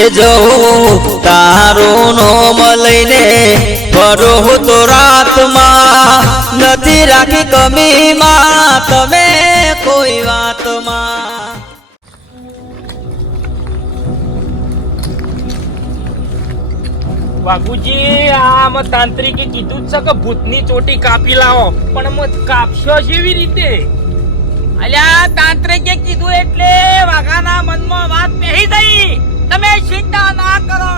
એ જવું તારું નોમ લઈને ફરો તો રાતમાં નથી રાખી કમીમાં તમે કોઈ વાતમાં. વાઘુજી આમ તાંત્રિકે કીધું જ છે કે ભૂતની ચોટી કાપી લાવો, પણ અમે કાપશો કેવી રીતે? અલ્યા તાંત્રિકે કીધું એટલે વાઘાના મનમાં વાત પહેરી ગઈ. તમે ચિંતા ના કરો,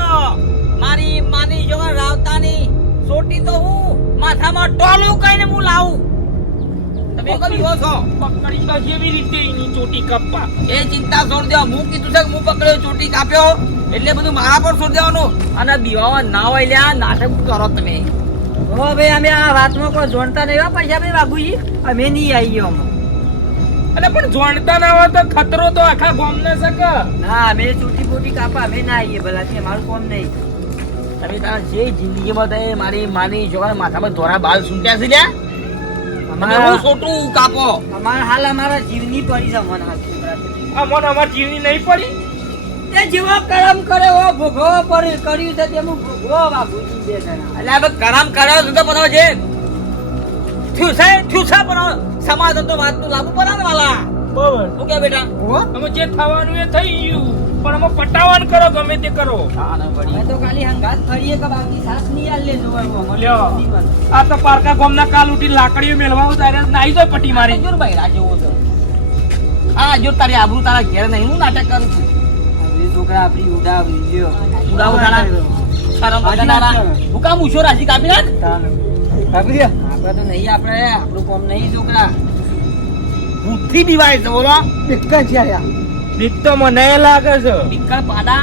મારી માની જો રાવતાની ચોટી તો હું માથામાં ટોલું કઈને હું લાવું. તમે કર્યો છો પકડી કેવી રીતે એની ચોટી કાપવા? એ ચિંતા છોડ દો. હું કીધું છે કે હું પકડ્યો ચોટી કાપ્યો એટલે બધું મારા પર છોડ દેવાનું. અને દીવાવા ના હોય લ્યા નાટક કરો તમે. ઓ ભાઈ અમે આ વાતમાં કોઈ જોણતા નહીં હો પૈસા ભાઈ બાબુજી, અમે નહીં આવી ગયો અમે. અરે પણ જોણતા ના હોય તો ખતરો તો આખા ગામ ને શકે. ના અમે ચૂંટી બૂટી કાપા અમે ના આવીએ ભલા છે, મારું કોમ નહીં. તમે તારા જે જિંદગીમાં તે મારી માની જોવા માથામાં ધોરા બાલ સૂંટ્યા છે લ્યા. અમારા છોટું કાપો. અમારા હાલ અમારા જીવની પડી છે મને હાલ છોકરા. અમને અમાર જીવની નહીં પડી. તે જીવો કરમ કરે ઓ ભોગવો પર કર્યું છે તેમ ભોગવો બાબુજી બે જણા. એટલે હવે કરમ કર્યો તો પણ જે થયું છે પણ સમાધાન તો વાત નું લાગુ પડે ને વાલા. બરાબર. શું કે બેટા? અમે જે થવાનું એ થઈ ગયું, પણ અમે પટાવન કરો ગમે તે કરો. અમે તો ખાલી હંગાત ફરીએ કે બાકી સાસ નહીં આલે જોવાનું લ્યો. આ તો પારકા ગામના કાલ ઉઠી લાકડીઓ મેળવા તારે નાઈ જાય પટ્ટી મારી. જોર ભાઈ રાજેવો તો હા જો તારી આબરૂ તારા ઘેર નહીં હું નાટક કરું છું. એ છોકરા આપણી ઉડાવી લ્યો ઉડાવ તારા શરમ વગરના હું કામ ઉછો રાજી કાપી નાખ. કાપી દે. આપણે તો નહીં, આપણે આપણું કોમ નહીં છોકરા. બુદ્ધિ દિવાય છે બોલો. એક જ યાર બીક તો મને લાગે છે. બીકર પાડા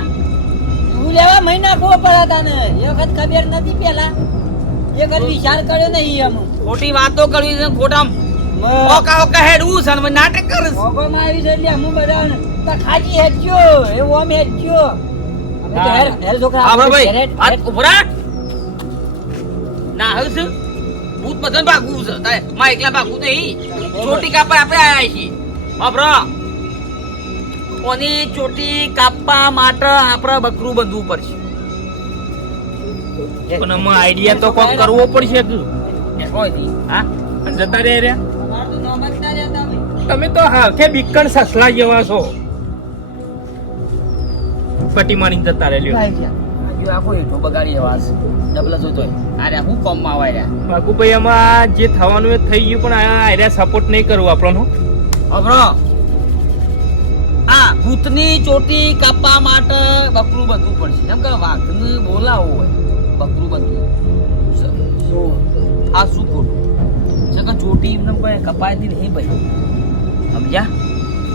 તું લેવા મહિના કો પડ્યા તાને એ વખત ખબર નથી પેલા એ કદી વિચાર કર્યો નહીં અમે. ખોટી વાતો કરવી છે ખોટા ઓકા ઓકા હેડવું છે ને નાટક કરે છે. મોગોમાં આવી છે એટલે હું બધા તો ખાજી હેડ્યો એ ઓમ હેડ્યો. અમે તો હેર છોકરા હા ભાઈ હેર- હાથ ઉભરા ના હવે છે ભૂત બધાને ભાગવું છે તારે માં એકલા ભાગવું નહીં. ચોટી કાપવા આપણે આયા છીએ બાબરા. કોની ચોટી કાપવા માટે આપણે બકરું બાંધવું પડશે. પણ અમે આઈડિયા તો કોક કરવો પડશે કે એ કોઈ નહીં. હા અને જતા રે રે. અમારે તો નોમ જ ના રહેતા ભાઈ. તમે તો હા કે બીકણ સસલા જેવા છો. પટ્ટી મારીને જતા રે લ્યો. જો આખો હેઠો બગાડી આવાજ ડબલ જોતોય અરે હું કોમમાં આવાય રહ્યા. બાકુભાઈ આમાં જે થવાનું એ થઈ ગયું, પણ આ આર્યા સપોર્ટ નહીં કરવું આપણનો. અબરો આ ભૂતની ચોટી કાપવા માટે બકરું બાંધવું પડશે. એમ કે વાઘને બોલાવવું હોય બકરું બાંધવું. આ શું ખોટું છે કે ચોટી એમને કોઈ કપાય દી નહીં ભાઈ સમજ્યા?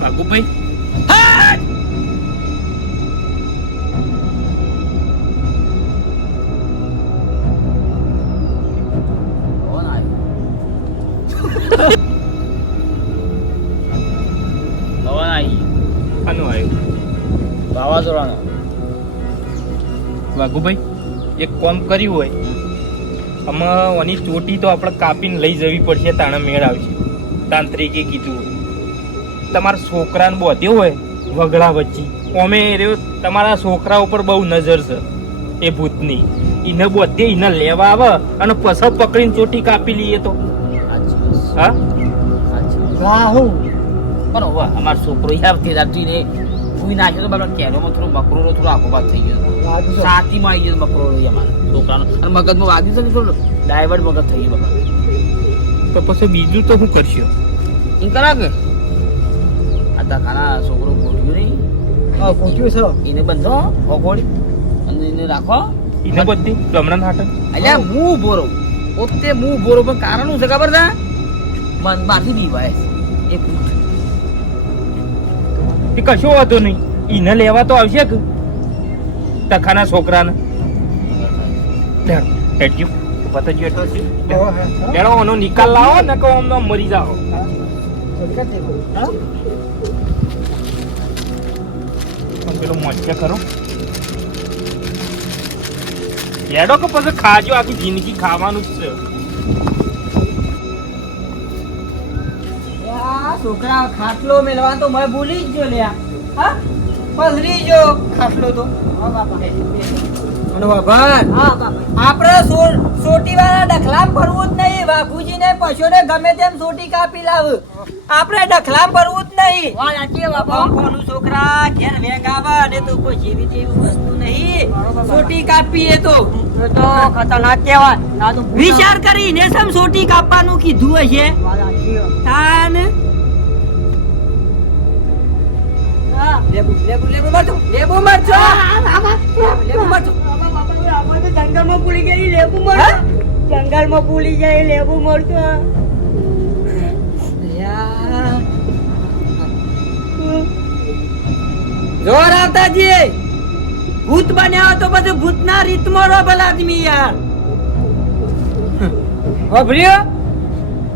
બાકુભાઈ કોણ આવ્યું? આનું આવ્યું. વાવાઝોડાનો. વાઘુભાઈ એક કોમ કર્યું હોય, આમાં ઓની ચોટી તો આપણે કાપીને લઈ જવી પડશે, તાણે મેળ આવશે. તાંત્રિકે કીધું તમારા છોકરાને બોધ્યો હોય વગડા વચ્ચે, અમે રહ્યો તમારા છોકરા ઉપર બહુ નજર છે એ ભૂતની. એને બોધે એને લેવા આવે અને પછી પકડીને ચોટી કાપી લઈએ તો હા. રાહુ પણ હવે અમારો છોકરો યાર તે રાતી ને ઉઈ નાખ્યો તો બરાબર કેરોમાં થોડો બકરો થોડો આખો બાદ થઈ ગયો. છાતીમાં આવી ગયો બકરો અમારા છોકરાનો અને મગજમાં વાગ્યું છે કે થોડું ડાયવર્ટ મગજ થઈ ગયું બાબા. તો પછી બીજું તો શું કરશો? એમ કરા કે આ તકાના છોકરો ગોઠ્યું નહીં હા પૂછ્યું છે એને બંધો ઓગોડી અને એને રાખો. એને બધી ગમણા નાટક અલ્યા હું બોરો પોતે હું બોરો પણ કારણ શું છે ખબર છે? મનમાંથી દીવાય એ ભૂત. એ કશો વાંધો નહીં, એને લેવા તો આવશે કે તખાના છોકરાને. હેડજો પતજો એટલો લેણો ઓનો નિકાલ લાવો ને કહો અમને મરી જાઓ. પેલો મોચ્યા ખરો લેડો કે પછી ખાજો, આખી જિંદગી ખાવાનું જ છે. છોકરા ખાટલો મેલવા તો મેં ભૂલી જ ગયો લ્યા. હા પસરી જો ખાટલો તો હા બાપા અને બાબા હા બાપા આપણે સોટી વાળા ડખલામ પડવું જ નહીં. વાઘુજીને પશુને ગમે તેમ સોટી કાપી લાવ. આપણે ડખલામ પડવું જ નહીં. વાત સાચી છે બાપા બાપાનું છોકરા ઘેર વેગાવા અને તો કોઈ જેવી તેવી વસ્તુ નહીં. સોટી કાપી એ તો એ તો ખતરનાક કહેવાય આ તો વિચાર કરીને સમ સોટી કાપવાનું કીધું હશે વાત સાચી છે. તાન હા લેબુ લેબુ લેબુ મરચો લેબુ મરચો લેબુ મરચો આપણે તો જંગલમાં ભૂલી ગઈ લેબુ હા? મળતું જંગલમાં ભૂલી જાય લેબુ મળતું જોર આવતાજી ભૂત બન્યા તો બધું ભૂતના રીતમાં રહો ભલા આદમી યાર હોભળ્યો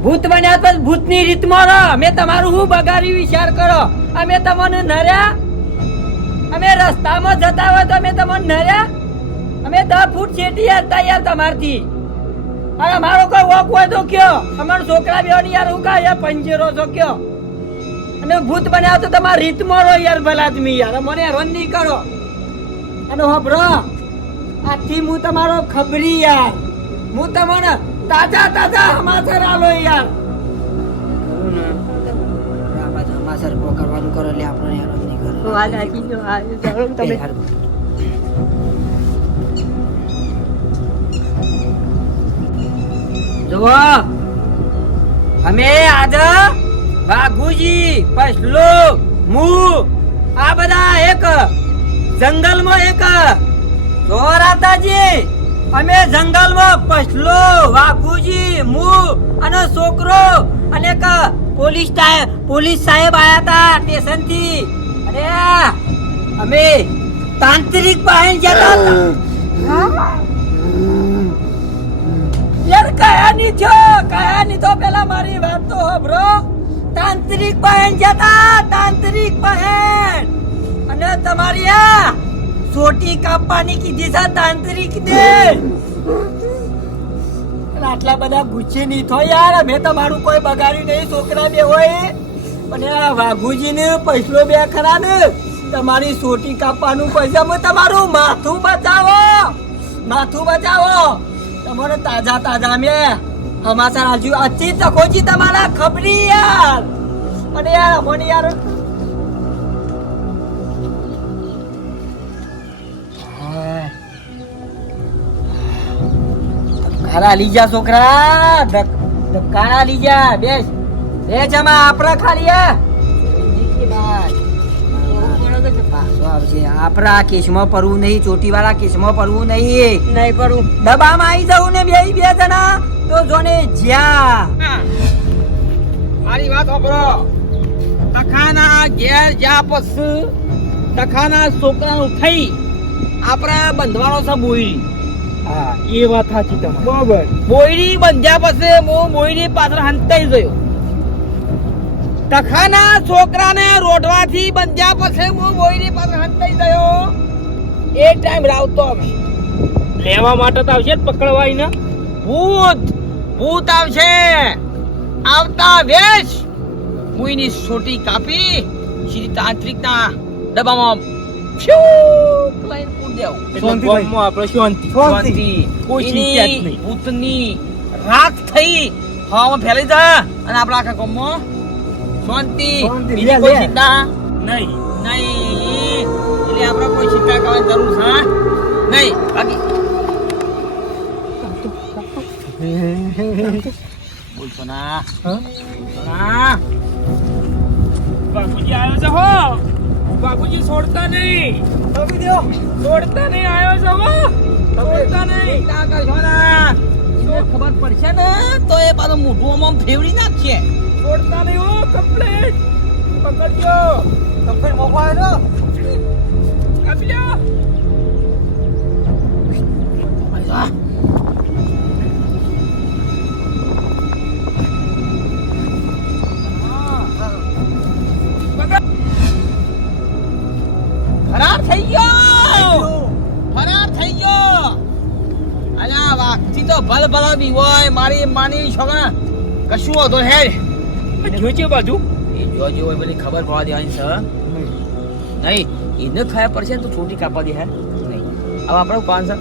ભૂત બન્યા તો ભૂતની રીતમાં રહો. અમે તમારું શું બગાડ્યું વિચાર કરો. અમે તમને નર્યા અમે રસ્તામાં જતા હોય તો અમે તમને નર્યા અમે 10 ફૂટ છેટી હતા યાર તમારથી અને મારો કોઈ વોક હોય તો કયો અમારો છોકરા બેવાની યાર હું કા યાર પંજેરો છો કયો અને ભૂત બન્યા તો તમારા રીતમાં રહો યાર ભલા આદમી યાર મને હેરાન નહીં કરો. અને હોભળો આજથી હું તમારો ખબરી યાર હું તમને તાજા તાજા સમાચાર આલો યાર સમાચાર કરવાનું કરો એટલે આપણે હેરાન નહીં કરો. વાત સાચી છે હા, ચાલો તમે જુઓ અમે આજે વાઘુજી પછલો હું આ બધા એક જંગલમાં એક જોરાતાજી અમે જંગલમાં પછલો વાઘુજી હું અને છોકરો અને એક પોલીસ સાહેબ આયા હતા સ્ટેશન થી અરે અમે તાંત્રિક પાસે જતા હતા યાર કયાની તો પેલા મારી વાત તો સાંભળો. તાંત્રિક બહેન જતા તાંત્રિક બહેન અને તમારી આ સોટી કાપવાની કીધી છે તાંત્રિક ને આટલા બધા ગુસ્સે નહીં થો યાર. મેં તમારું કોઈ બગાડ્યું નહીં. છોકરા બે હોય અને આ વાઘુજી ને પૈસલો બે ખરા ને તમારી સોટી કાપવાનું પૈસા તમારું માથું બચાવો તમારે તાજા તાજા મે સમાચાર આજુ અચી તકોજી તમારા ખબરી યાર અને યાર મને યાર ધક્કારા લીજા છોકરા ધક્કારા લીજા બેસ જમા આપણા ખાલી આપણા કેસમાં પડવું નહીં. ચોટી વાળા કેસમાં પડવું નહીં. નહીં પડું ડબ્બામાં આવી જવું ને બે જણા તો જોને જ્યાં મારી વાત સાંભળો તખાના ઘેર જ્યાં પછી તખાના છોકરાનું થઈ આપણે બંધવાનો છે બોયડી હા એ વાત સાચી તમારી બરોબર બોયડી બંધ્યા પછી હું બોયડી પાછળ હંતાઈ ગયો તખાના છોકરાને રોડવાથી બંધ્યા પછી હું બોયડી પાછળ હંતાઈ ગયો એ ટાઈમ રાવતો આવશે લેવા માટે તો આવશે જ પકડવા એને ભૂત આવશે આવતા વેશ મુઈની સોટી કાપી સીધી તાંત્રિકના ડબ્બામાં ફ્યુક લઈને પૂર દેવું એટલે ગામમાં આપણે શાંતિ કોઈ ચિંતા જ નહીં. ભૂતની રાખ થઈ હવામાં ફેલાઈ જાય અને આપણા આખા ગામમાં શાંતિ બીજી કોઈ ચિંતા નહીં નહીં એટલે આપણે કોઈ ચિંતા કરવાની જરૂર છે નહીં બાકી બોલશો ના બાપુજી આવ્યો છે હો બાપુજી છોડતા નહીં છોડતા નહીં આવ્યો છે હો છોડતા નહીં ચિંતા કરશો ના એને ખબર પડશે ને તો એ પાછું મોઢું આમ ફેવડી નાખશે છોડતા નહીં હો કમ્પ્લીટ પકડજો કમ્પ્લીટ મોકવાયો કાપી લો ફરાર થઈ ગયો અલ્યા વાઘથી તો ભલ બી હોય મારી માની છોકરા કશું હતો હે જોઈજે બાજુ એ જોજો હોય બધી ખબર પડવા દેવાની છે નહીં એને થયા પડશે તો છોટી કાપવા દે હે નહીં. હવે આપણે કોણ છે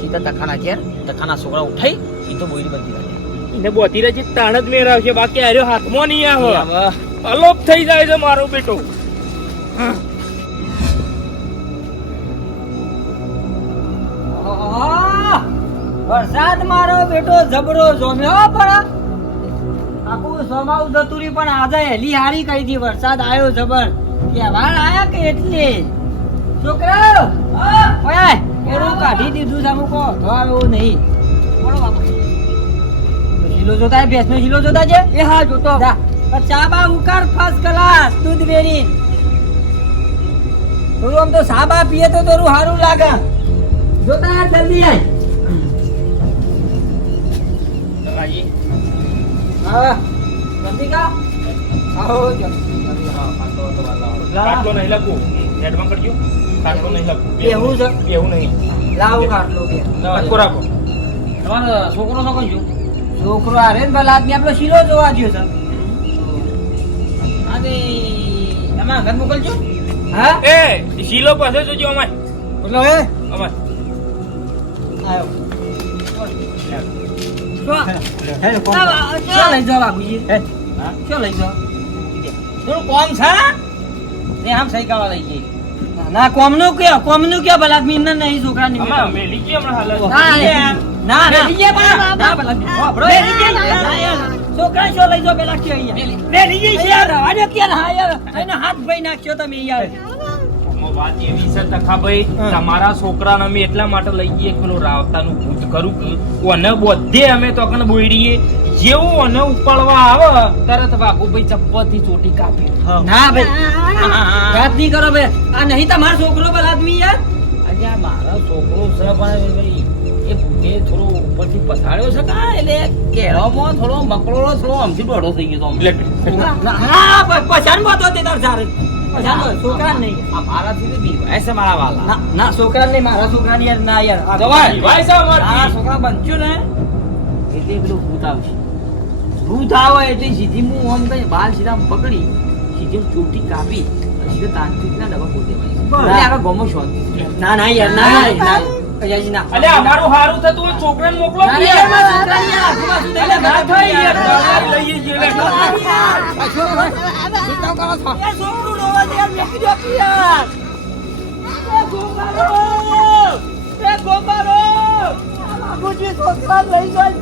સીધા તખાના ઘેર તખાના છોકરા ઉઠાઈ સીધો બોયરી બધી રાખે. એને બોતી રહી તાણ જ મેળ આવશે બાકી આર્યો હાથમાં નહીં આવે હવે અલોપ થઈ જાય છે મારો બેટો. આહ! વરસાદ મારો બેટો જબરો જોમ્યો પણ આખું સોમાવું જતું રહ્યું પણ આજે હેલી હારી કરી દી. વરસાદ આવ્યો જબર તહેવાર આયા કે એટલે છોકરા ઓય એનું કાઢી દીધું છે અમુક તો આવ્યો નહીં. બોલો બાપુ શીલો જોતા ભેંસ નો શીલો જોતા છે એ હા જોતો જા. ચા બા ઉકાર ફર્સ્ટ ક્લાસ દૂધ વેરી થોડું આમ તો સાબા પીએ તો થોડું સારું લાગે. જોતા યાર જલ્દી આય. કાકાજી, હા જલ્દી કા આવો જો કાટલો નહીં લખું હેડમાં કરજો. કાટલો નહીં લખું એવું છે એવું નહીં. લાવો કાટલો કે રાખો રાખો. તમારો છોકરો શું કરજો છોકરો આરે ને ભલા આદમી આપણો શીલો જોવા ગયો છે. આજે એમાં ઘર મોકલજો. હા એ શીલો પાસે જોજો અમાય બોલો એ અમાય. આયો ક્યાં લઈ જાઓ બાબુજી? ક્યાં લઈ જાઓ? થોડું કોમ છે ને આમ સહી કરવા લઈ જઈએ. ના કોમનું કે ભલા આદમી એમને નહીં છોકરા ની અમાય મેલી ગઈ હમણાં હાલ જ. ના ના મેલી ગયા પણ. ના ભલા આદમી. વાપરો. ના યાર. છોકરા શું લઈ જાઓ પેલા કે અહીંયા મેલી ગઈ છે યાર રવા દે કે યાર. હા યાર એને હાથ ભાઈ નાખ્યો તમે યાર. વાત એવી છે તખાભાઈ, તમારા છોકરાને અમે એટલા માટે લઈ જઈએ કે પેલું રાવતાનું ભૂત કરું કે ઓને બધે અમે તો કને બોયડીએ જેવું ઓને ઉપાડવા આવે તરત વાઘુભાઈ ચપ્પલથી ચોટી કાપી. ના ભાઈ વાત નહીં કરો ભાઈ. આ નહીં તમારો છોકરો ભલા આદમી યાર. આજે આ મારો છોકરો છે પણ પેલી એ ભૂતે થોડો ઉપરથી પછાડ્યો છે કા એટલે કેળોમાં થોડો મકડોળો થોડો આમથી દોઢો થઈ ગયો તો હા પછાણ માં તો તે તાર સારે પછાણ છોકરા નહીં. આ મારાથી તો બીવાય છે મારા વાલા. ના ના છોકરા નહીં મારા છોકરા ની યાર. ના યાર આ જવાય. ભાઈ સાહેબ આ અમારથી. છોકરા બનજો ને એટલે પેલું ભૂત આવશે. ભૂત આવે એટલે સીધી હું આમ કઈ બાલ સીધા પકડી સીધી ચોટી કાપી અને સીધા તાંત્રિકના ડબ્બા પોતે વાળી. એટલે આખા ગામમાં શાંતિ છે. ના ના યાર ના ના કયાજી ના. અલે અમારું હારું થતું હોય છોકરાને મોકલો ના, ને ના, યાર. ના, છોકરા ની યાર. આજુબાજુ નહીં. અલે ના થાય યાર. દવાઈ લઈએ છીએ લે. આ છોકરો ચિંતા કરો છો. એ છોકરું રોવા દે યાર. મેકી દો કે યાર. એ ગોમારો એ ગોમારો વાઘુજી છોકરા લઈ જાય.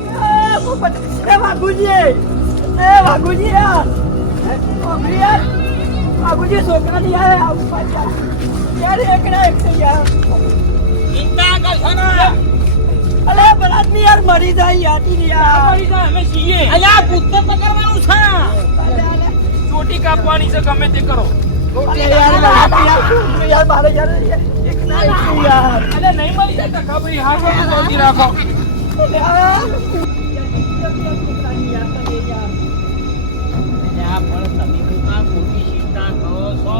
એ વાઘુજી યાર. વાઘુજી યાર. વાઘુજી છોકરા ની યાર આવું પાછા યાર એકડા એક યાર. ચિંતા કરશો ને. અલે બરાદમી યાર મરી જાય યાર તી યાર. મરી જાય, અમે છીએ. અહીંયા ભૂત તો પકડવાનું છે. ચોટી કાપવાની છે ગમે તે કરો. અલે યાર બરાદમી યાર મારે યાર એક ના એક યાર. અલે નહીં મરી જાય તખાભાઈ, હા હા શાંતિ રાખો. અલે આ આ પણ તમે દુકાન ખોટી ચિંતા કરો છો.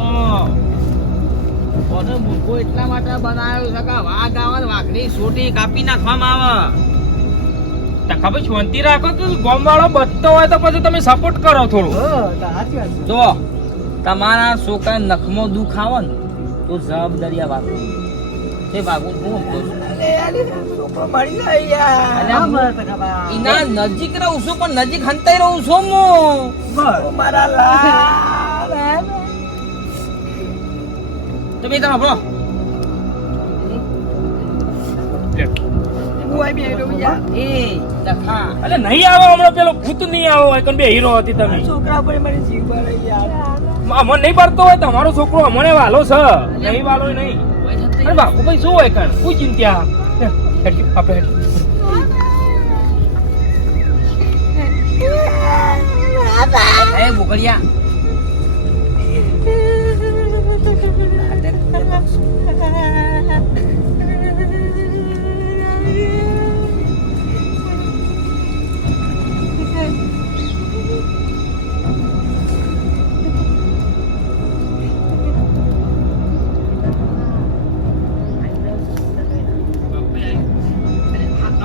કોને મૂર્ખો એટલા માટે બનાવ્યો છે કે વાઘ આવે ને વાઘની સોટી કાપી નાખવામાં આવે. તખાભાઈ શાંતિ રાખો કે ગામ વાળો બચતો હોય તો પછી તમે સપોર્ટ કરો થોડું. સાચી વાત છે. જો તમારા છોકરા નખમાં દુખ આવે ને તો જવાબદારી આ વાઘ તે વાઘું હું સમજો છું. અલે યાર છોકરો મરી જાય યાર. અલ્યા, હા, મરે તો ખબર. એના નજીક રહું છું પણ નજીક હંતાઈ રહું છું હું. મારા લાલ તમે તમે આપણો હું આઈ બે રહ્યો યાર. એ લખા અલે નહીં આવો હમણાં પેલો ભૂત નહીં આવો હોય બે હીરો હતી તમે. છોકરા પર મને જીવ બળે યાર. અમને નહીં પડતો હોય તમારો છોકરો અમને વાલો છે નહીં વાલો નહીં. અરે બાપુ ભાઈ શું હોય કણ કોઈ ચિંતા આપણે એ બોકડિયા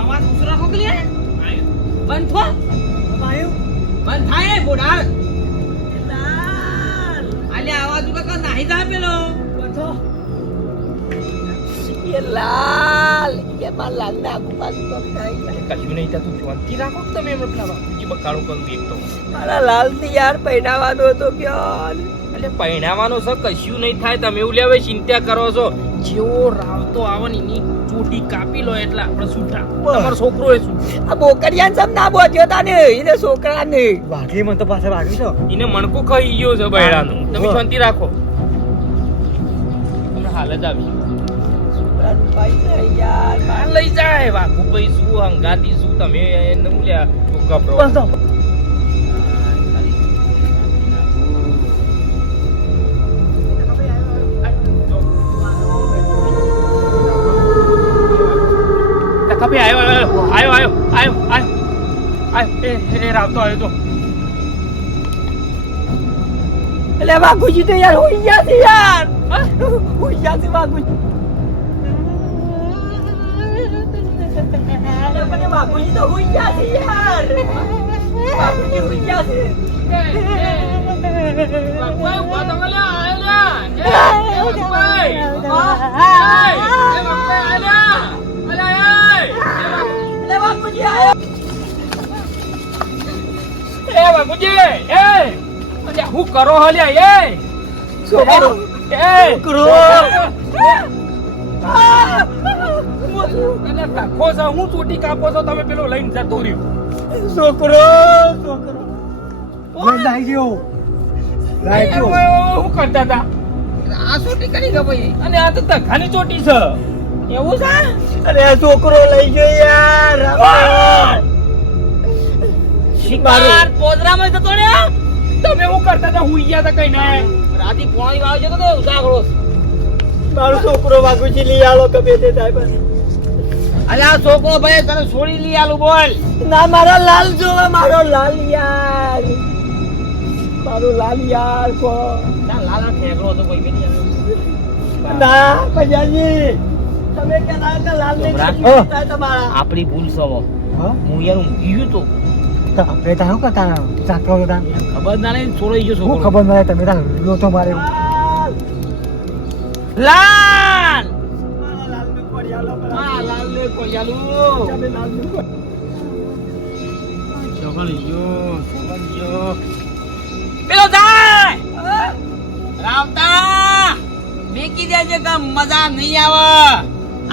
અવાજ ઉછો રાખો કે લે બંધ થો બંધ થાય બોડા અલ્યા આવાજ ઉકા કા નાહી જા પેલો બંધો એ લાલ કે મારા લાલ ને આગુ પાછું કોક થાય. કશું નહીં થતું, શાંતિ રાખો કે તમે એમ એટલા બાપુજી બકાળો કરું એક તો. મારા લાલ થી યાર પહેરાવાનો હતો ક્યાં? એટલે પહેણાવાનો છે, કશું નહીં થાય. તમે એવું લેવે ચિંતા કરો છો. જેવો રાવતો આવે ને એની ચોટી કાપી લો એટલે આપણે છૂટા. તમારો છોકરો એ શું આ બોકરિયાને સમ ના બોચ્યો તા ને એને છોકરા ને વાઘી મને તો પાછળ વાગ્યું છે. એને મણકું ખાઈ ગયો છે બૈરાનું. તમે શાંતિ રાખો, તમને હાલ જ આવી છોકરાનું ભાઈ છે યાર. હાલ લઈ જાય વાઘુભાઈ શું હંગાતી શું તમે એને મૂલ્યા ગભરો. બસ તો. કપી આયો એ રાવતો આવ્યો તો. એટલે વાઘુજી તો યાર હોઈ ગયા છે યાર. હોઈ ગયા છે વાઘુજી. અરે પણ એ વાઘુજી તો હોઈ ગયા છે યાર. વાઘુજી હોઈ ગયા છે. એટલે વાઘુજી આયો. એ બાપુજી એ અલ્યા હું કરો હલ્યા એ છોકરો. એ છોકરો. એટલે કાકો છે હું ચોટી કાપો છો તમે પેલો લઈને જતો રહ્યો. છોકરો. છોકરો. લઈને આવી ગયો. લાઈ ગયો. શું કરતા હતા? આ છોટી કરી ગયો ભાઈ. અને આ તો ધક્કાની ચોટી છે. એવું છે? અરે આ છોકરો લઈ ગયો યાર. શિકાર પોદરામાં જતો રહ્યો. તમે શું કરતા હતા? હુઈ ગયા હતા કઈ ના? રાતી પોણી વાવ જતો તો ઉજાગરો. મારો છોકરો વાઘુજી લઈ આલો કબે તે થાય બસ. અરે આ છોકરો ભાઈ તને છોડી લઈ આલું બોલ. ના મારો લાલ જોવા. મારો લાલ યાર. મારો લાલ યાર કો. ના લાલા ઠેકરો હતો કોઈ બેની. ના પૈયાજી તમે કહેતા કે લાલ ને હા. તમારા આપણી ભૂલ છે હવે. હા? હું યાર ઊંઘી ગયો તો તો આપણે તારું કરતા ચાકરો હતા. ખબર ના નહીં છોડાઈ ગયો હું છોકરો. ખબર મળે તમે તાર લોટો મારે. લાલ. લાલ મારા લાલ ને પડી આલો બરાબર. હા લાલ ને કોઈ આલું. તમે લાલ ને પડી. પેલો જાય રાવતા મેકી દેજે કે મજા નહીં આવે.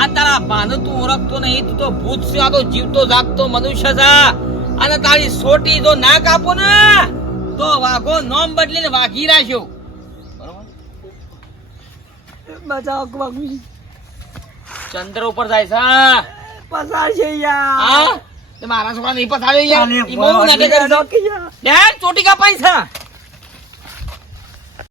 આ તારા ભાન તું ઓળખતો નહીં. તું તો ભૂત છે. આ તો જીવતો જાગતો મનુષ્ય છે. અને તારી સોટી જો ના કાપો ને તો વાઘો નોમ બદલીને વાઘી રાખ્યો. બરોબર? બચાવ વાઘુજી. ચંદ્ર ઉપર જાય છે. પસાર છે યાર. હા તે મારા છોકરા નહીં પસાડ્યો યાર. ચાલે, ઈ બહુ નાટક કરે છે. રોકી યાર. લે ચોટી કાપાઈ છે.